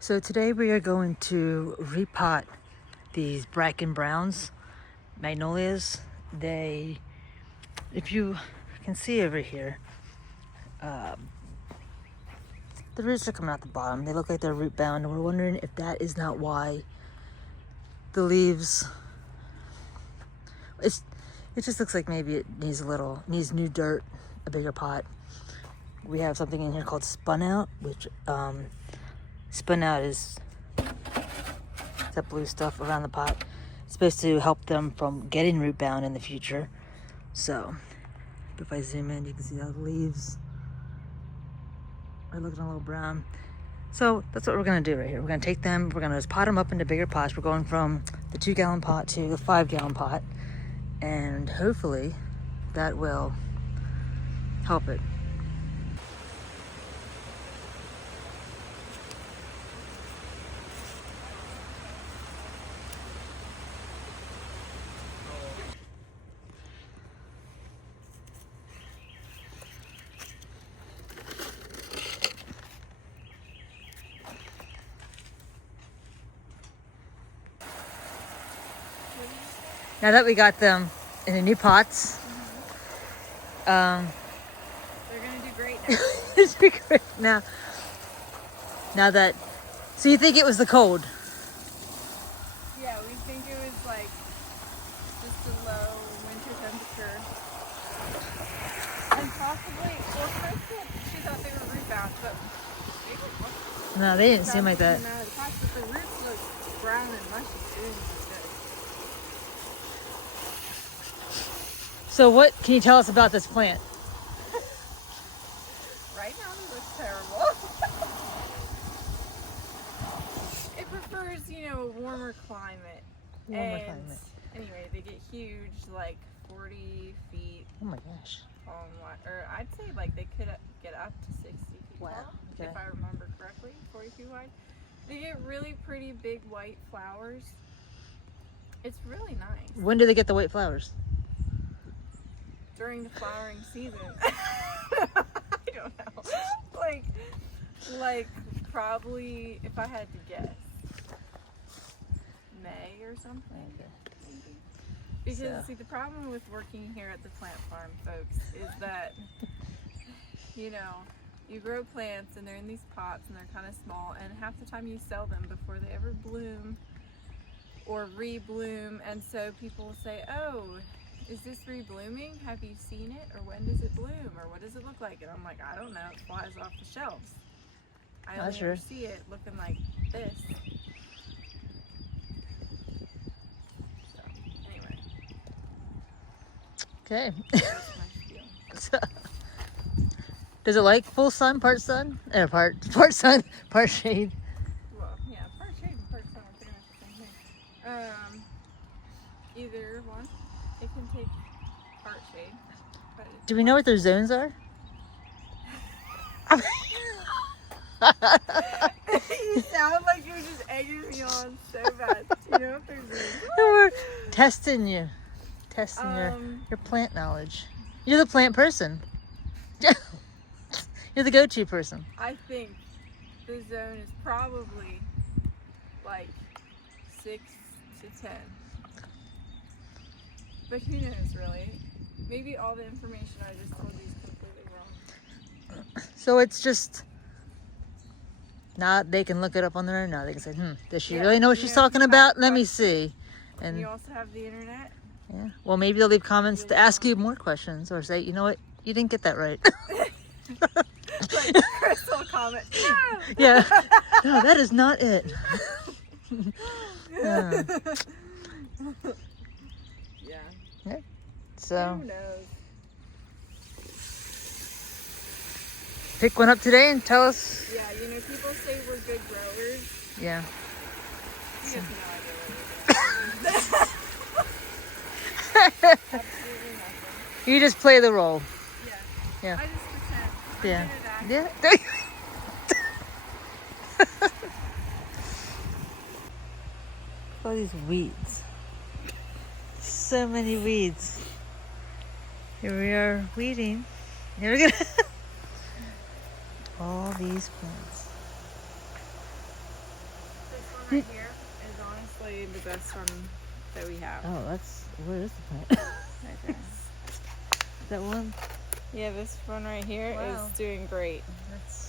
So today we are going to repot these Brackens Brown Magnolias. They, if you can see over here, the roots are coming out the bottom. They look like they're root bound, and we're wondering if that is not why the leaves, it just looks like maybe it needs new dirt, a bigger pot. We have something in here called spun out, which spun out is that blue stuff around the pot. It's supposed to help them from getting root bound in the future. So if I zoom in, you can see how the leaves are looking a little brown. So that's what we're gonna do right here. We're gonna take them, we're gonna just pot them up into bigger pots. We're going from the 2-gallon pot to the 5-gallon pot, and hopefully that will help it. Now that we got them in the new pots, they're gonna do great now. it's great now. Now that, so you think it was the cold? Yeah, we think it was like just a low winter temperature, and possibly, well, first she thought they were root bound, but they were. No, they didn't seem like that. Out of the pots, but the roots look brown and mushy. It didn't look good. So what can you tell us about this plant? Right now it looks terrible. It prefers, a warmer climate. Anyway, they get huge, like 40 feet. Oh my gosh. Or I'd say like they could get up to 60 feet Wow. tall, Okay. if I remember correctly, 40 feet wide. They get really pretty big white flowers. It's really nice. When do they get the white flowers? During the flowering season. I don't know. Like probably, if I had to guess, May or something. Maybe. Because see, the problem with working here at the plant farm, folks, is that you grow plants and they're in these pots and they're kind of small, and half the time you sell them before they ever bloom or re-bloom, and so people will say, "Oh, is this reblooming? Have you seen it? Or when does it bloom? Or what does it look like?" And I'm like, I don't know. It flies off the shelves. I only ever see it looking like this. So, anyway. Okay. That's my spiel. So, does it like full sun, part sun? Part sun, part shade? Well, yeah, part shade and part sun are pretty much the same thing. Either one. It can take part shade. But Do we know what their zones are? You sound like you're just egging me on so bad. Do you know if there's We're testing you. Testing your plant knowledge. You're the plant person. You're the go-to person. I think the zone is probably like 6 to 10. But who knows, really? Maybe all the information I just told you is completely wrong. So it's just not, they can look it up on their own now. They can say, does she really know what she's talking about? Let me see. And you also have the internet. Yeah. Well, maybe they'll leave comments to ask you more questions, or say, you know what, you didn't get that right. Like Crystal comment. No! Yeah. No, that is not it. Yeah. Yeah. So Who knows? pick one up today and tell us. Yeah, people say we're good growers. Yeah. You have no idea what we're doing. Absolutely nothing. You just play the role. Yeah. Yeah. I just pretend. Yeah. I'm good at Yeah. All these weeds. So many weeds. Here we are weeding. Here we go. All these plants. right here is honestly the best one that we have. Oh, where is the plant? Right there. That one? Yeah, this one right here is doing great. That's...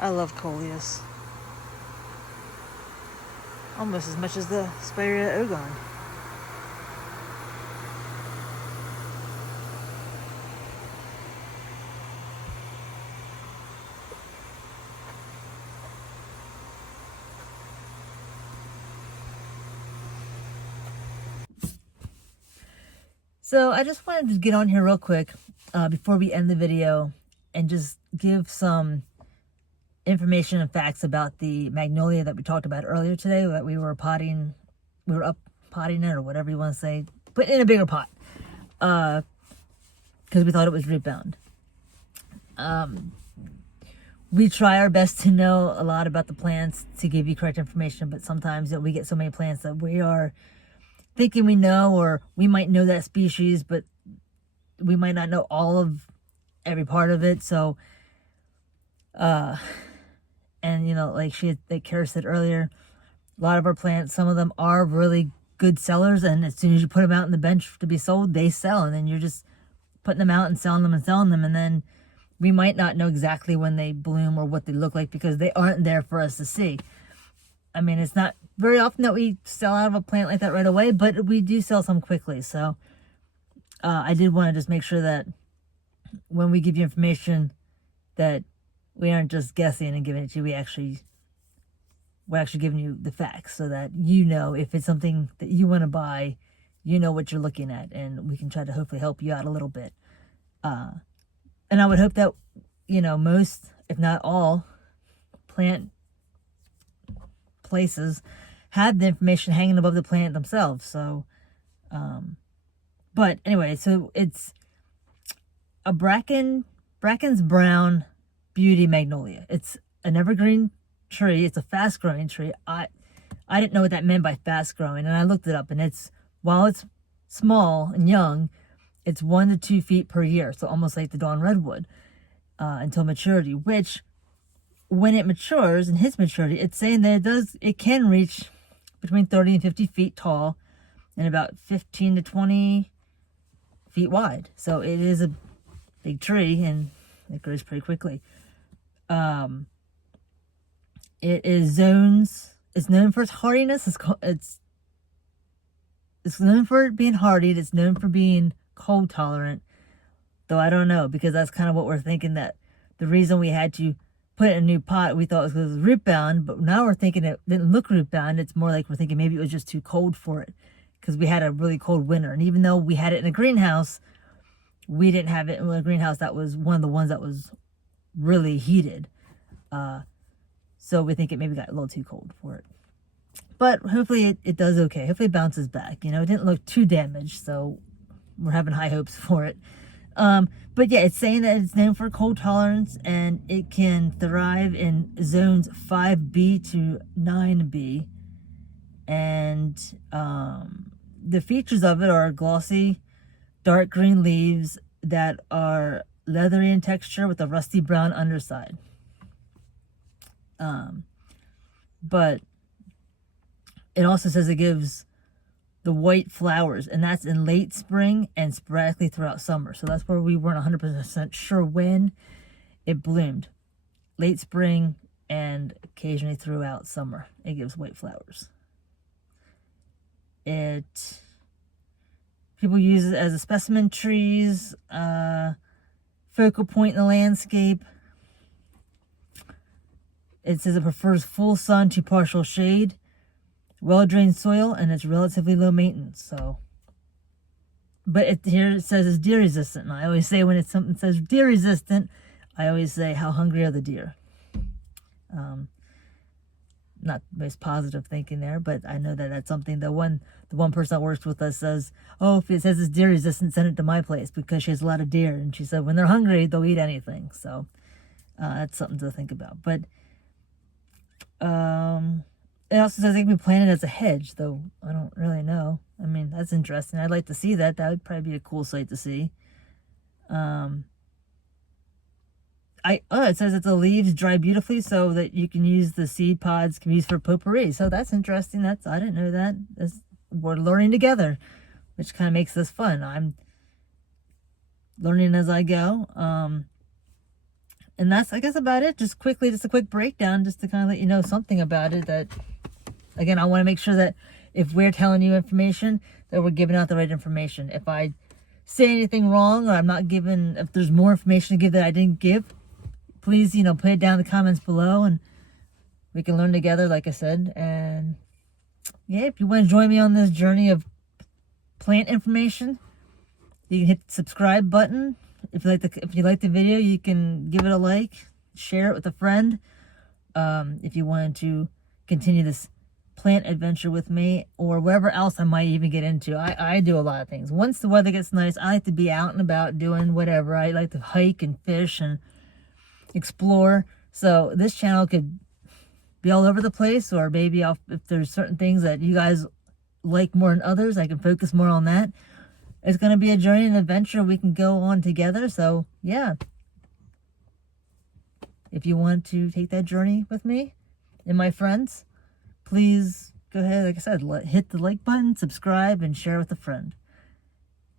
I love Coleus. Almost as much as the Spirea Ogon. So I just wanted to get on here real quick before we end the video and just give some information and facts about the magnolia that we talked about earlier today, that we were potting it, or whatever you want to say, but in a bigger pot, because we thought it was root bound. We try our best to know a lot about the plants to give you correct information, but sometimes we get so many plants that we are thinking we know, or we might know that species, but we might not know all of every part of it. So and like Kara said earlier, a lot of our plants, some of them are really good sellers, and as soon as you put them out on the bench to be sold, they sell, and then you're just putting them out and selling them, and then we might not know exactly when they bloom or what they look like because they aren't there for us to see. I mean, it's not very often that we sell out of a plant like that right away, but we do sell some quickly. So I did want to just make sure that when we give you information that we aren't just guessing and giving it to you. We're actually giving you the facts so that you know if it's something that you want to buy, you know what you're looking at, and we can try to hopefully help you out a little bit. And I would hope that, most, if not all, plant places have the information hanging above the plant themselves. So, but anyway, so it's a Brackens Brown Beauty Magnolia. It's an evergreen tree. It's a fast growing tree. I didn't know what that meant by fast growing, and I looked it up, and while it's small and young, it's 1 to 2 feet per year. So almost like the Dawn Redwood until maturity, which when it matures, in his maturity, it's saying that it can reach between 30 and 50 feet tall and about 15 to 20 feet wide. So it is a big tree, and it grows pretty quickly. It's known for its hardiness. It's known for being hardy. It's known for being cold tolerant, though I don't know, because that's kind of what we're thinking, that the reason we had to put it in a new pot, we thought it was root bound, but now we're thinking it didn't look root bound. It's more like we're thinking maybe it was just too cold for it because we had a really cold winter. And even though we had it in a greenhouse, we didn't have it in a greenhouse that was one of the ones that was really heated. So we think it maybe got a little too cold for it. But hopefully it does okay. Hopefully it bounces back. It didn't look too damaged, so we're having high hopes for it. But yeah, it's saying that it's known for cold tolerance, and it can thrive in zones 5B to 9B. And the features of it are glossy, dark green leaves that are leathery in texture with a rusty brown underside. But it also says it gives the white flowers, and that's in late spring and sporadically throughout summer. So that's where we weren't 100% sure when it bloomed. Late spring and occasionally throughout summer, it gives white flowers. People use it as a specimen trees, focal point in the landscape. It says it prefers full sun to partial shade, well-drained soil, and it's relatively low maintenance. So, but here it says it's deer resistant. And I always say when it's something that says deer resistant, I always say, how hungry are the deer? not the most positive thinking there, but I know that that's something the one person that works with us says, oh, if it says it's deer resistant, send it to my place, because she has a lot of deer, and she said when they're hungry they'll eat anything. So that's something to think about. But it also says it can be planted as a hedge, though I don't really know. I mean, that's interesting. I'd like to see that. That would probably be a cool sight to see. It says that the leaves dry beautifully so that you can use the seed pods, can be used for potpourri. So that's interesting. I didn't know that. We're learning together, which kind of makes this fun. I'm learning as I go. And that's, I guess, about it. Just a quick breakdown, just to kind of let you know something about it. That, again, I want to make sure that if we're telling you information, that we're giving out the right information. If I say anything wrong, or I'm not giving, if there's more information to give that I didn't give, please, put it down in the comments below, and we can learn together, like I said. And yeah, if you want to join me on this journey of plant information, you can hit the subscribe button. If you like the video, you can give it a like, share it with a friend. If you wanted to continue this plant adventure with me, or wherever else I might even get into. I do a lot of things. Once the weather gets nice, I like to be out and about doing whatever. I like to hike and fish and explore. So this channel could be all over the place, or maybe if there's certain things that you guys like more than others, I can focus more on that. It's going to be a journey and adventure we can go on together. So yeah, if you want to take that journey with me and my friends, please go ahead, like I said, hit the like button, subscribe, and share with a friend.